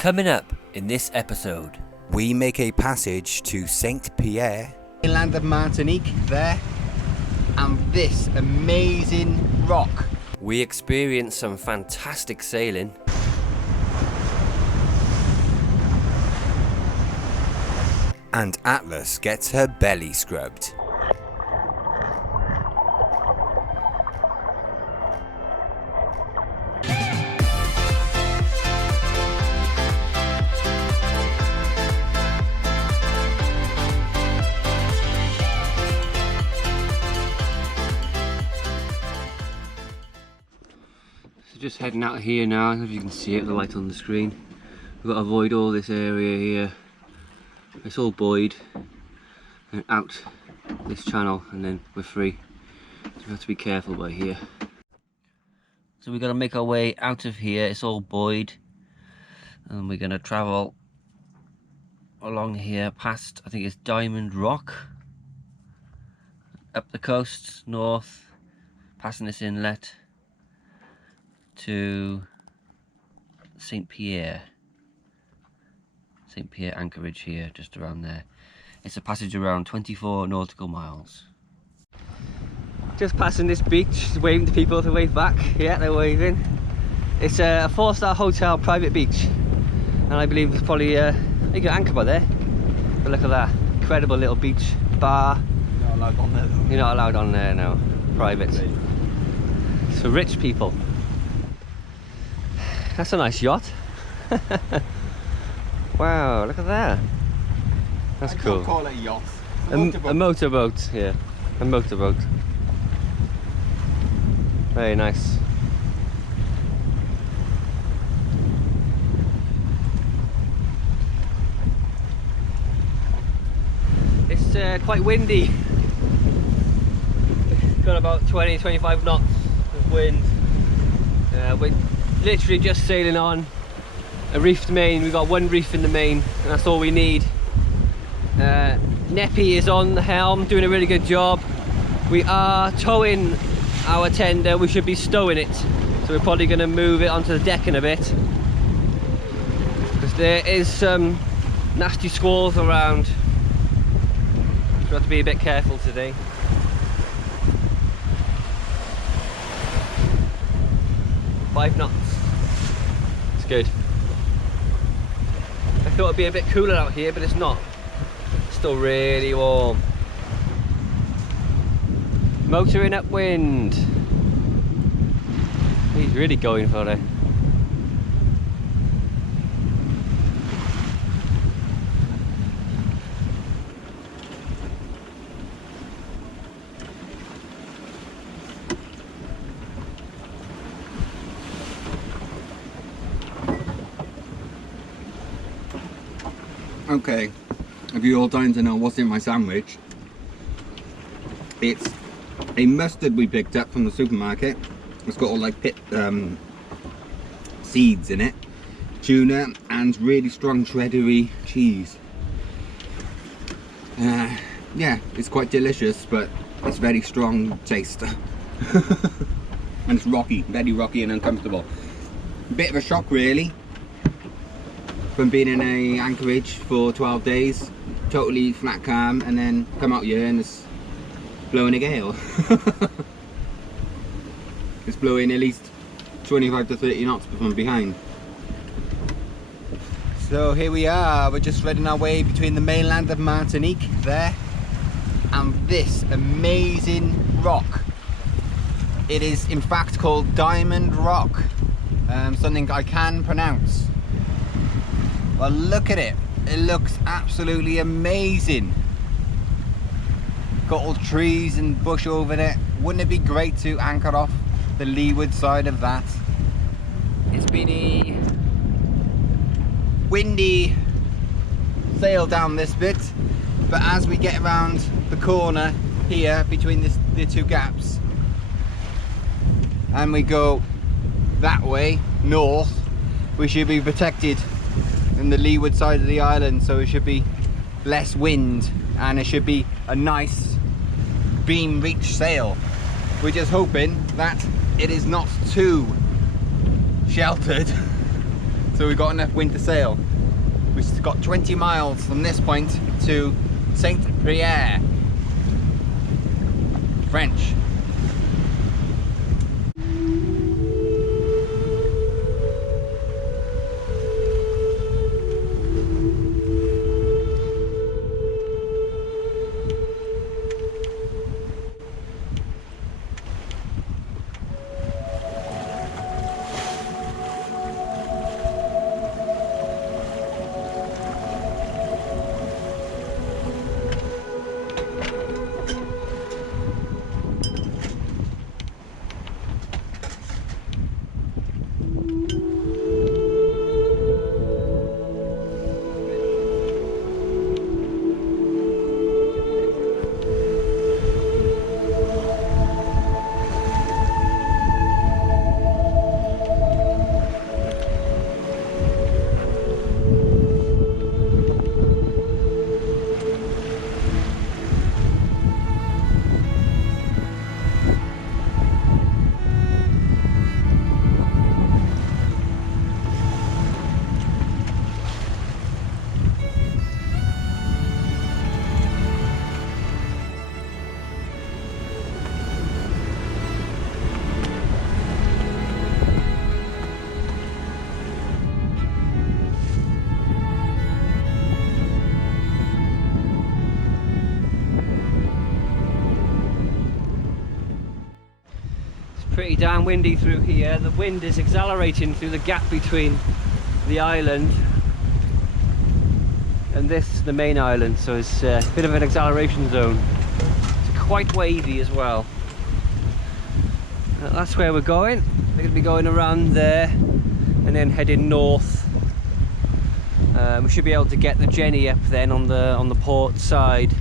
Coming up in this episode, we make a passage to Saint Pierre, inland of Martinique there, and this amazing rock. We experience some fantastic sailing, and Atlas gets her belly scrubbed. just heading out of here now. As you can see it, the light on the screen. We've got to avoid all this area here. It's all buoyed and out this channel, and then we're free. So we have to be careful by here. So we've got to make our way out of here. It's all buoyed, and we're going to travel along here past, I think it's Diamond Rock, up the coast north, passing this inlet to Saint Pierre anchorage here, just around there. It's a passage around 24 nautical miles. Just passing this beach, waving to people to wave back. Yeah, they're waving. It's a 4-star hotel, private beach, and I believe it's probably you got anchor by there. But look at that incredible little beach bar. You're not allowed on there though. You're not allowed on there now. Private. It's for rich people. That's a nice yacht. Wow, look at that. That's cool. Can't call it a yacht. A motorboat, yeah. A motorboat. Very nice. It's quite windy. Got about 20-25 knots of wind. We're literally just sailing on a reefed main. We've got one reef in the main, and that's all we need. Neppy is on the helm, doing a really good job. We are towing our tender. We should be stowing it, so we're probably going to move it onto the deck in a bit, because there is some nasty squalls around, so we have to be a bit careful today. Five knots. It's good. I thought it'd be a bit cooler out here, but it's not. It's still really warm. Motoring upwind. He's really going for it. Okay, if you're all dying to know what's in my sandwich, it's a mustard we picked up from the supermarket. It's got all like pit seeds in it, tuna, and really strong shreddery cheese. Yeah, it's quite delicious, but it's very strong taste. And it's rocky, very rocky and uncomfortable. Bit of a shock really, from being in a anchorage for 12 days, totally flat calm, and then come out here and it's blowing a gale. It's blowing at least 25 to 30 knots from behind. So here we are, we're just threading our way between the mainland of Martinique there and this amazing rock. It is in fact called Diamond Rock, something I can pronounce. Well, look at it. It looks absolutely amazing. Got all trees and bush over it. Wouldn't it be great to anchor off the leeward side of that? It's been a windy sail down this bit, but as we get around the corner here between the two gaps, and we go that way, north, we should be protected in the leeward side of the island, so it should be less wind and it should be a nice beam reach sail. We're just hoping that it is not too sheltered So we've got enough wind to sail. We've got 20 miles from this point to Saint Pierre, French. Pretty damn windy through here. The wind is accelerating through the gap between the island and this, the main island, so it's a bit of an acceleration zone. It's quite wavy as well. That's where we're going. We're going to be going around there and then heading north. We should be able to get the Jenny up then on the port side.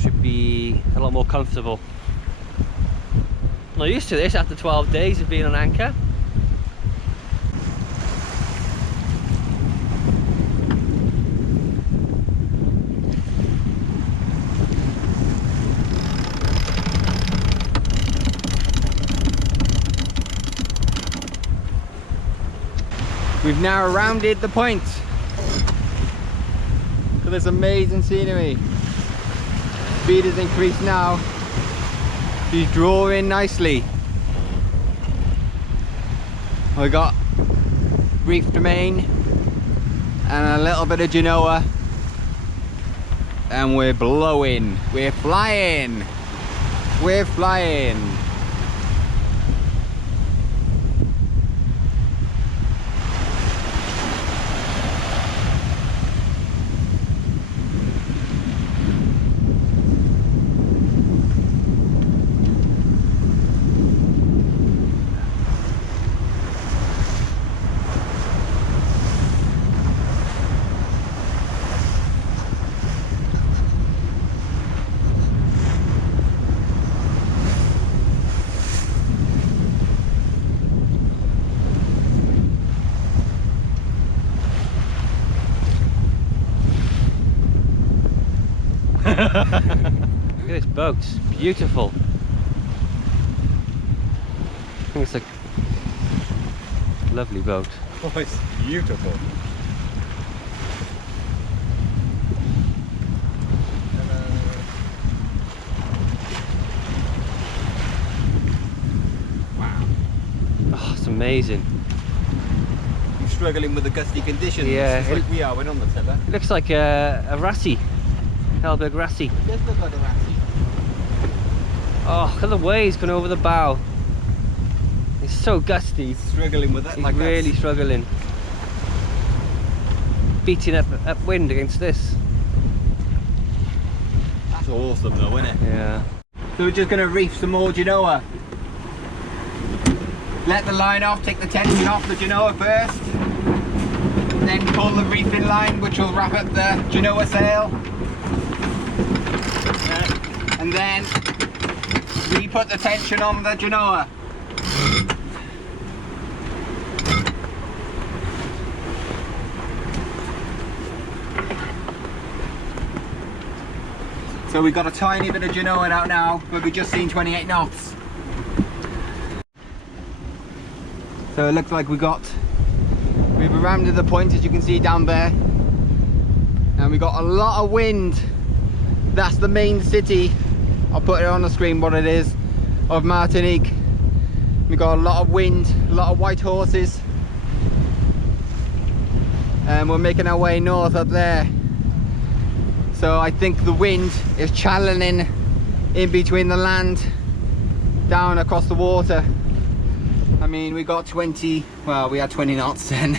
Should be a lot more comfortable. I'm not used to this after 12 days of being on anchor. We've now rounded the point for this amazing scenery. Speed has increased now. She's drawing nicely. We got reefed main and a little bit of Genoa, and we're blowing. We're flying. We're flying. Look at this boat, it's beautiful. I think it's a lovely boat. Oh, it's beautiful. Wow. Oh, it's amazing. I'm struggling with the gusty conditions. Yeah, It's like we are when on the tiller. It looks like a Rassie, Helberg Rassie. It does look like a Rassie. Oh, look at the waves going over the bow. It's so gusty. He's struggling with it. He's like really us. struggling. Beating up wind against this. That's awesome though, isn't it? Yeah. So we're just going to reef some more Genoa. Let the line off, take the tension off the Genoa first. Then pull the reefing line, which will wrap up the Genoa sail. And then re-put the tension on the Genoa. So we've got a tiny bit of Genoa out now, but we've just seen 28 knots. So it looks like we've We've rounded the point, as you can see down there, and we got a lot of wind. That's the main city. I'll put it on the screen what it is, of Martinique. We got a lot of wind, a lot of white horses, and we're making our way north up there. So I think the wind is channeling in between the land down across the water. I mean, we got 20, well, we had 20 knots then.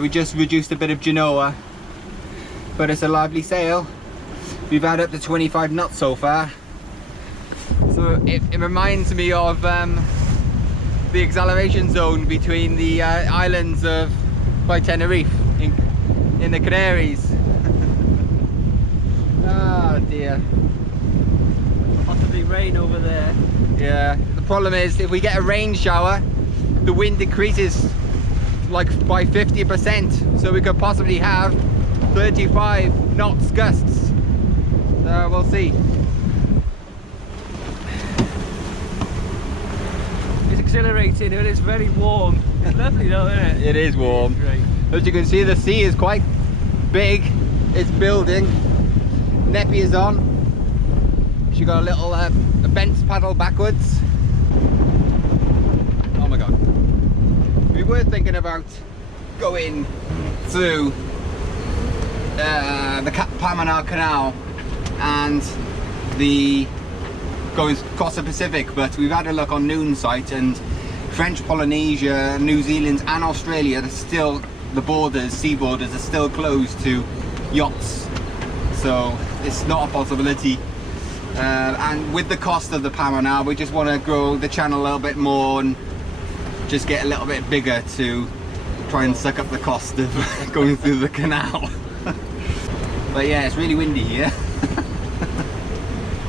We just reduced a bit of Genoa, but it's a lively sail. We've had up to 25 knots so far. So it reminds me of the acceleration zone between the islands of Tenerife in the Canaries. Oh dear. Possibly rain over there. Yeah, the problem is if we get a rain shower, the wind decreases like by 50%, so we could possibly have 35 knots gusts. So we'll see. It's exhilarating and it's very warm. It's lovely though, isn't it? It is warm. Great. As you can see, the sea is quite big. It's building. Neppy is on. She got a little a bent paddle backwards. Oh my god. We were thinking about going through the Panama Canal and going across the Pacific, but we've had a look on Noon site, and French Polynesia, New Zealand and Australia, the sea borders are still closed to yachts, so it's not a possibility. And with the cost of the Panama, we just want to grow the channel a little bit more and just get a little bit bigger to try and suck up the cost of going through the canal. But yeah, it's really windy here.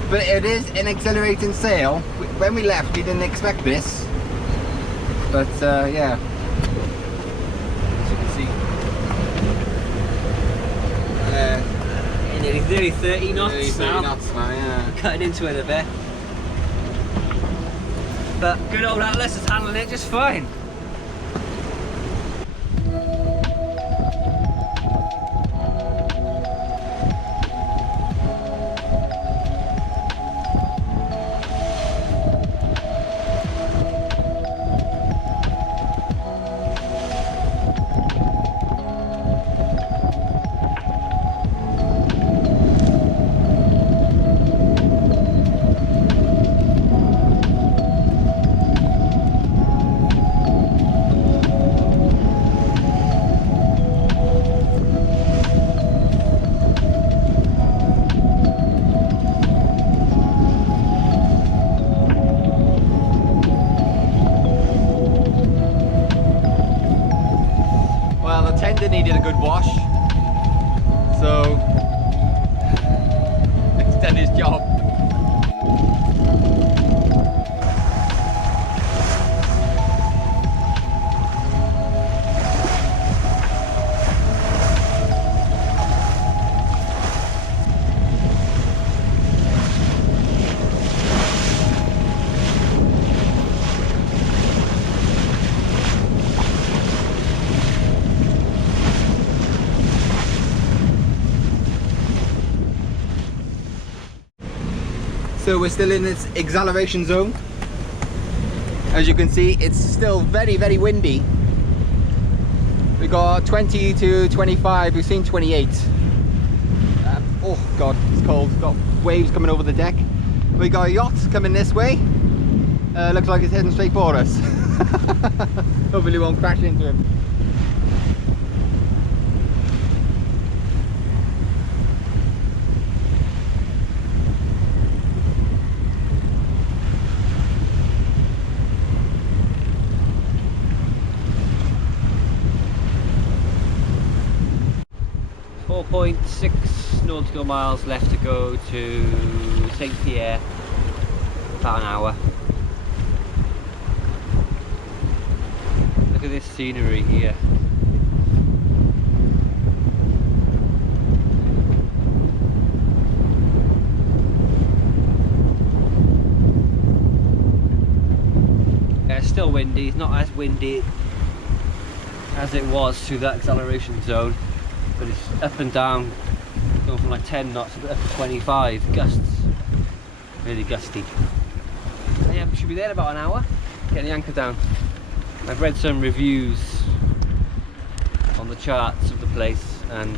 But it is an exhilarating sail. When we left, we didn't expect this, but yeah, as you can see, Nearly 30 knots 30 now. knots now, yeah. Cutting into it a bit. But good old Atlas is handling it just fine. Needed a good wash, so it's done his job. So we're still in this acceleration zone. As you can see, it's still very, very windy. We got 20 to 25, we've seen 28. Oh God, it's cold. We've got waves coming over the deck. We got a yacht coming this way. Looks like it's heading straight for us. Hopefully we won't crash into him. .6 nautical miles left to go to Saint Pierre, about an hour. Look at this scenery here. It's still windy, it's not as windy as it was through that acceleration zone, but it's up and down, going from like 10 knots up to 25 gusts. Really gusty. Yeah, we should be there in about an hour, getting the anchor down. I've read some reviews on the charts of the place, and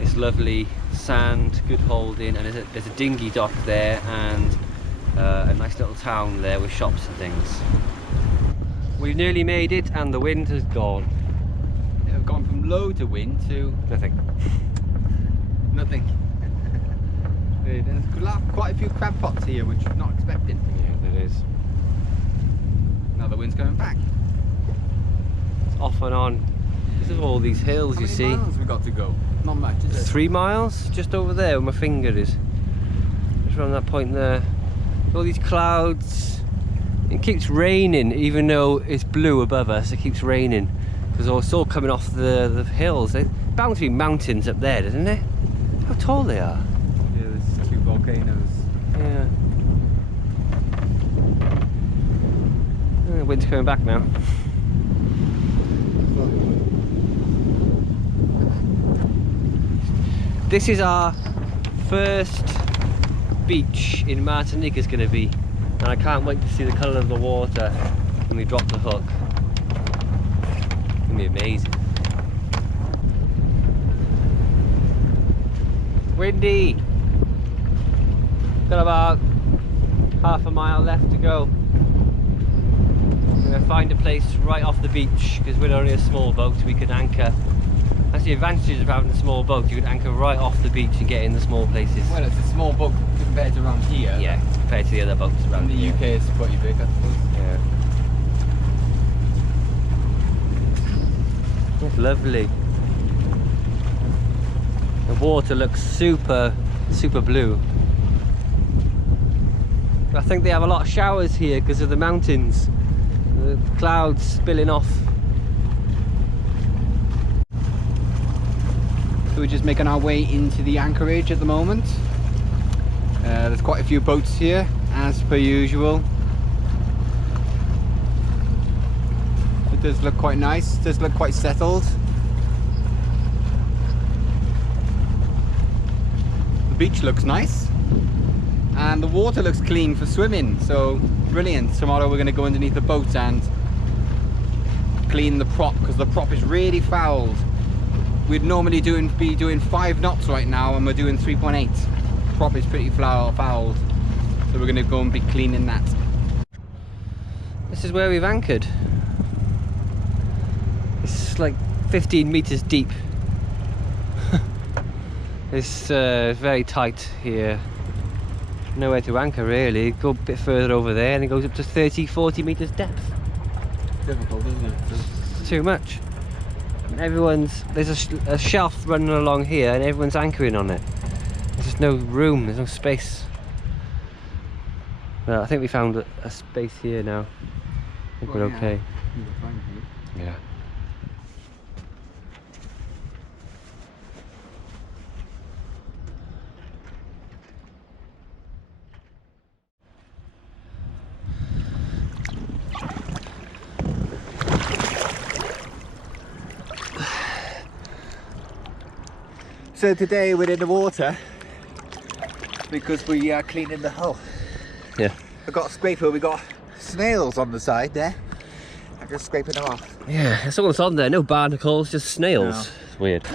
it's lovely sand, good holding, and there's a dinghy dock there, and a nice little town there with shops and things. We've nearly made it, and the wind has gone. Yeah, we've gone from loads of wind to Nothing. nothing. There's quite a few crab pots here, which I'm not expecting. Yeah, there is. Now the wind's coming back. It's off and on. This is all these hills How you many see. miles we got to go? Not much, is it? 3 miles, just over there where my finger is. Just around that point there. All these clouds. It keeps raining, even though it's blue above us. It keeps raining because it's all coming off the hills. There's bound to be mountains up there, isn't there? How tall they are. Yeah, there's 2 volcanoes. Yeah. Oh, the wind's coming back now. This is our first beach in Martinique is going to be, and I can't wait to see the colour of the water when we drop the hook. It's going to be amazing. Windy! Got about half a mile left to go. We're going to find a place right off the beach because we're only a small boat, we can anchor. That's the advantages of having a small boat. You can anchor right off the beach and get in the small places. Well, it's a small boat compared to around here. Yeah, compared to the other boats around And the here. UK is pretty big, I suppose. Yeah. It's lovely. The water looks super blue. I think they have a lot of showers here because of the mountains. The clouds spilling off. So we're just making our way into the anchorage at the moment. There's quite a few boats here, as per usual. It does look quite nice, it does look quite settled. The beach looks nice. And the water looks clean for swimming, so brilliant. Tomorrow we're going to go underneath the boat and clean the prop, because the prop is really fouled. We'd normally be doing 5 knots right now, and we're doing 3.8. Prop is pretty fouled, so we're going to go and be cleaning that. This is where we've anchored. It's like 15 meters deep. It's very tight here. Nowhere to anchor really. Go a bit further over there and it goes up to 30-40 meters depth. Difficult, isn't it? It's too much. There's a shelf running along here and everyone's anchoring on it. There's just no room, there's no space. Well, I think we found a space here now. I think we're okay. Yeah. So today we're in the water because we are cleaning the hull. Yeah. I've got a scraper, we got snails on the side there. I'm just scraping them off. Yeah, that's all that's on there. No barnacles, just snails. No. It's weird.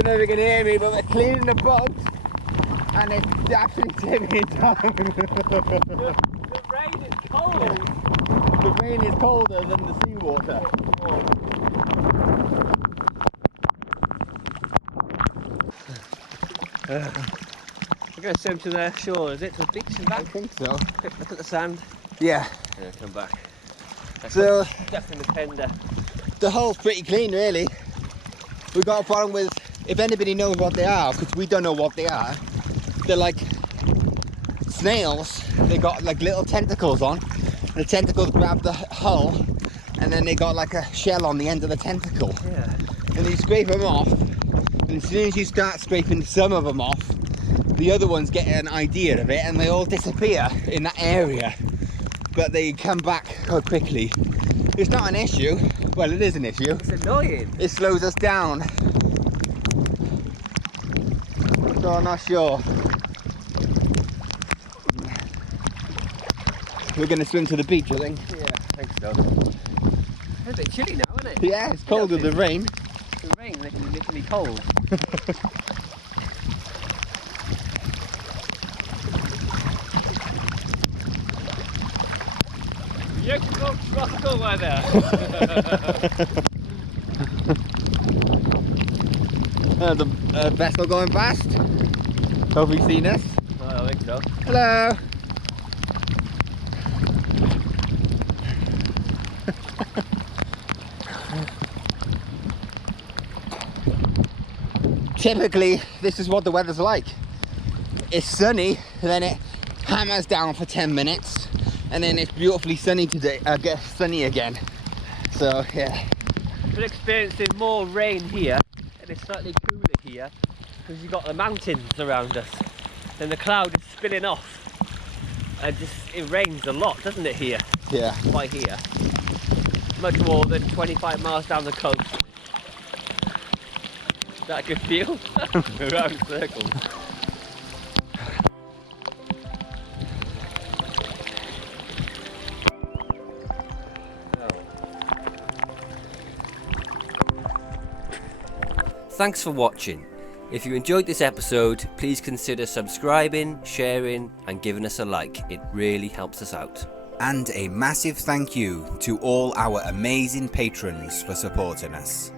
don't know if you can hear me, but we're cleaning the boat and it's actually tipping down. The rain is cold. The rain is colder than the seawater. We're going to swim to the shore, is it? To the beach and back? I think so. Quick look at the sand. Yeah. Yeah, come back. That's So definitely the tender. the hull's pretty clean, really. We got a problem with, if anybody knows what they are, because we don't know what they are. They're like snails. They got like little tentacles on. The tentacles grab the hull, and then they got like a shell on the end of the tentacle. Yeah. And you scrape them off, and as soon as you start scraping some of them off, the other ones get an idea of it, and they all disappear in that area. But they come back quite quickly. It's not an issue. Well, it is an issue. It's annoying. It slows us down. So I'm not sure. We're going to swim to the beach, I think. Yeah, I think so. It's a bit chilly now, isn't it? Yeah, it's cold with the rain. The rain making it literally cold. Beautiful tropical weather. The vessel going past. Hope you've seen us. Oh, I think so. Hello. Typically, this is what the weather's like. It's sunny, then it hammers down for 10 minutes, and then it's beautifully sunny today. Gets sunny again. So yeah. We're experiencing more rain here, and it's slightly cooler here because you've got the mountains around us. Then the cloud is spilling off, and it rains a lot, doesn't it? Here, Yeah. by here, much more than 25 miles down the coast. Is that a good feel? Around circles. Thanks for watching. If you enjoyed this episode, please consider subscribing, sharing and giving us a like. It really helps us out. And a massive thank you to all our amazing patrons for supporting us.